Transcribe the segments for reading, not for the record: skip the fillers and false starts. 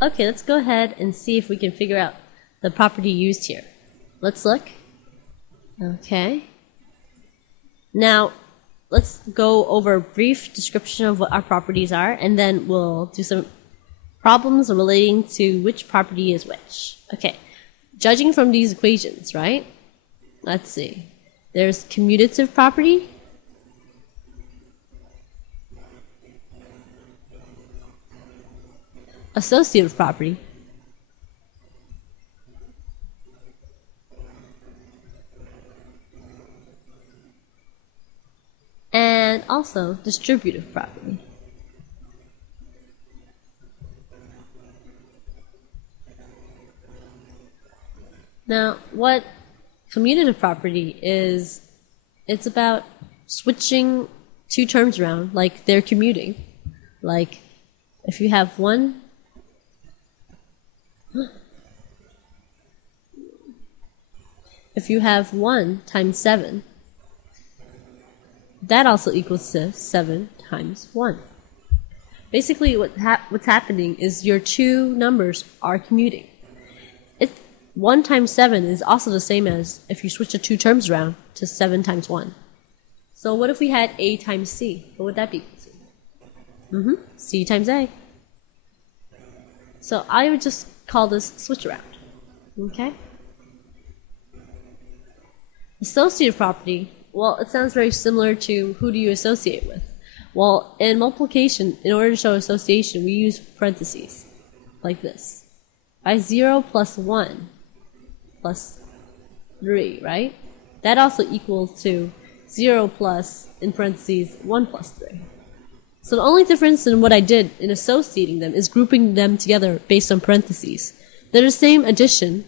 Okay, let's go ahead and see if we can figure out the property used here. Let's look. Okay. Now, let's go over a brief description of what our properties are, and then we'll do some problems relating to which property is which. Okay, judging from these equations, right? Let's see. There's commutative property, associative property, and also distributive property. Now, what commutative property is, it's about switching two terms around, like they're commuting. Like, if you have one, if you have 1 times 7, that also equals to 7 times 1. Basically, what's happening is your two numbers are commuting. 1 times 7 is also the same as if you switch the two terms around to 7 times 1. So what if we had A times C? What would that be? C times A. So I would just call this switch around. Okay? Associative property, well, it sounds very similar to who do you associate with. Well, in multiplication, in order to show association, we use parentheses, like this. By 0 plus 1 plus 3, right? That also equals to 0 plus, in parentheses, 1 plus 3. So the only difference in what I did in associating them is grouping them together based on parentheses. They're the same addition,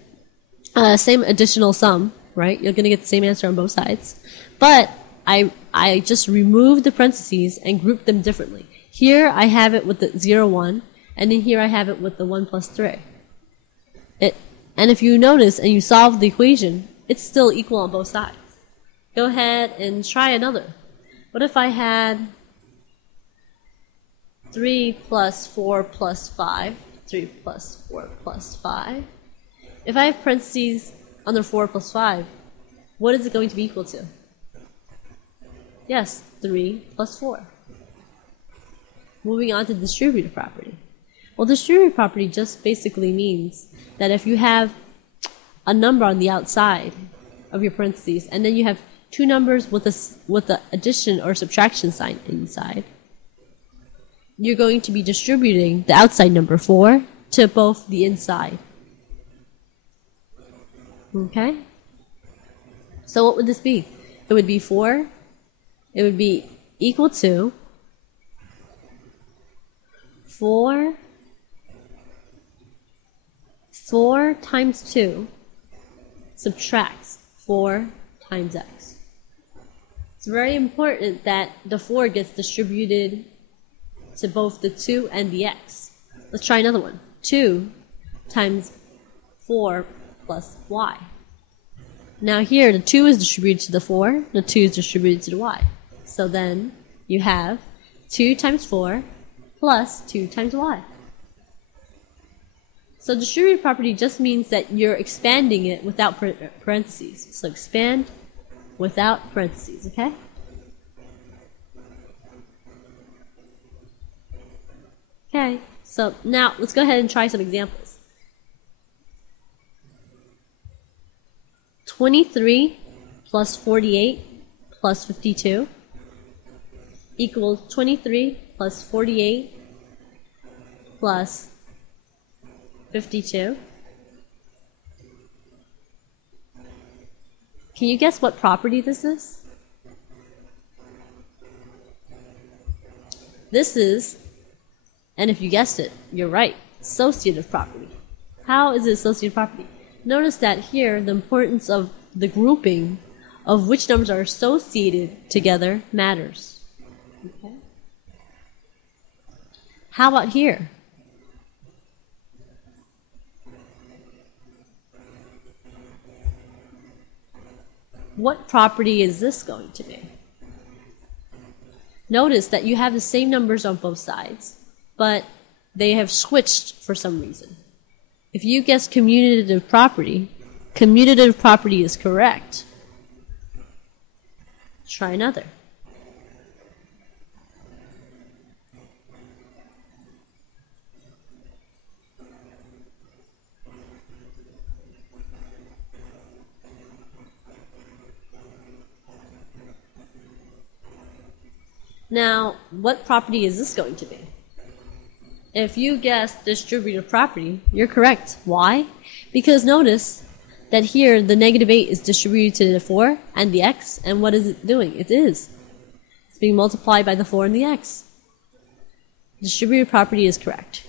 same additional sum, right? You're going to get the same answer on both sides. But I just removed the parentheses and grouped them differently. Here I have it with the 0, 1, and then here I have it with the 1 plus 3. And if you notice and you solve the equation, it's still equal on both sides. Go ahead and try another. What if I had 3 plus 4 plus 5, 3 plus 4 plus 5. If I have parentheses under 4 plus 5, what is it going to be equal to? Yes, 3 plus 4. Moving on to distributive property. Well, distributive property just basically means that if you have a number on the outside of your parentheses, and then you have two numbers with the addition or subtraction sign inside, you're going to be distributing the outside number 4 to both the inside. Okay? So what would this be? It would be 4. It would be equal to 4 times 2 subtracts 4 times x. It's very important that the 4 gets distributed to both the 2 and the x. Let's try another one. 2 times 4 plus y. Now here, the 2 is distributed to the 4, the 2 is distributed to the y. So then you have 2 times 4 plus 2 times y. So distributive property just means that you're expanding it without parentheses. So expand without parentheses, okay? Okay, so now let's go ahead and try some examples. 23 plus 48 plus 52 equals 23 plus 48 plus 52. Can you guess what property this is? This is, and if you guessed it, you're right, associative property. How is it associative property? Notice that here, the importance of the grouping of which numbers are associated together matters. Okay. How about here? What property is this going to be? Notice that you have the same numbers on both sides, but they have switched for some reason. If you guess commutative property is correct. Try another. Now, what property is this going to be? If you guessed distributive property, you're correct. Why? Because notice that here the -8 is distributed to the 4 and the x, and what is it doing? It's being multiplied by the 4 and the x. Distributive property is correct.